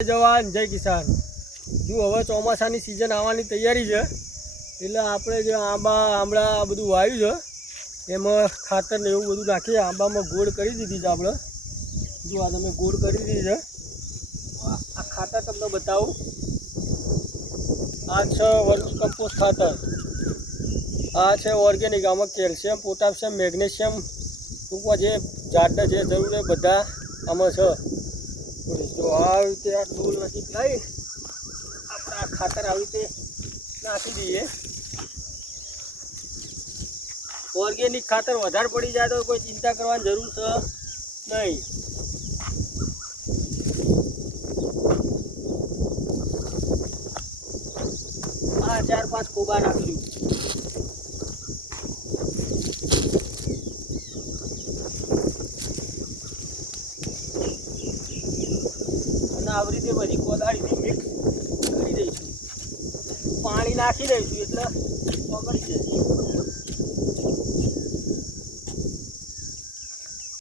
જવાન જય કિસાન। જો હવે ચોમાસાની સિઝન આવવાની તૈયારી છે એટલે આપણે જે આંબળા બધું વાવ્યું છે એમાં ખાતર ને એવું બધું નાખીએ। આંબામાં ગોળ કરી દીધી છે આપણે। જો આ તમે ગોળ કરી દીધી છે। આ ખાતર તમને બતાવું। આ છે વર્મી કમ્પોસ્ટ ખાતર, આ છે ઓર્ગેનિક। આમાં કેલ્શિયમ, પોટાશિયમ, મેગ્નેશિયમ ટૂંકમાં જે ઝાડને જે જરૂર છે બધા આમાં છે। જો આવી રીતે આ ડોલ નજીક લઈ આપણે આ ખાતર આવી રીતે નાખી દઈએ। ઓર્ગેનિક ખાતર વધારે પડી જાય તો કોઈ ચિંતા કરવાની જરૂર છે નહીં। આ 4-5 કોબા નાખ્યું। અને આવી રીતે બધી કોદાળીથી મિક્સ કરી દઈશું, પાણી નાખી દઈશું એટલે પકડી જાય।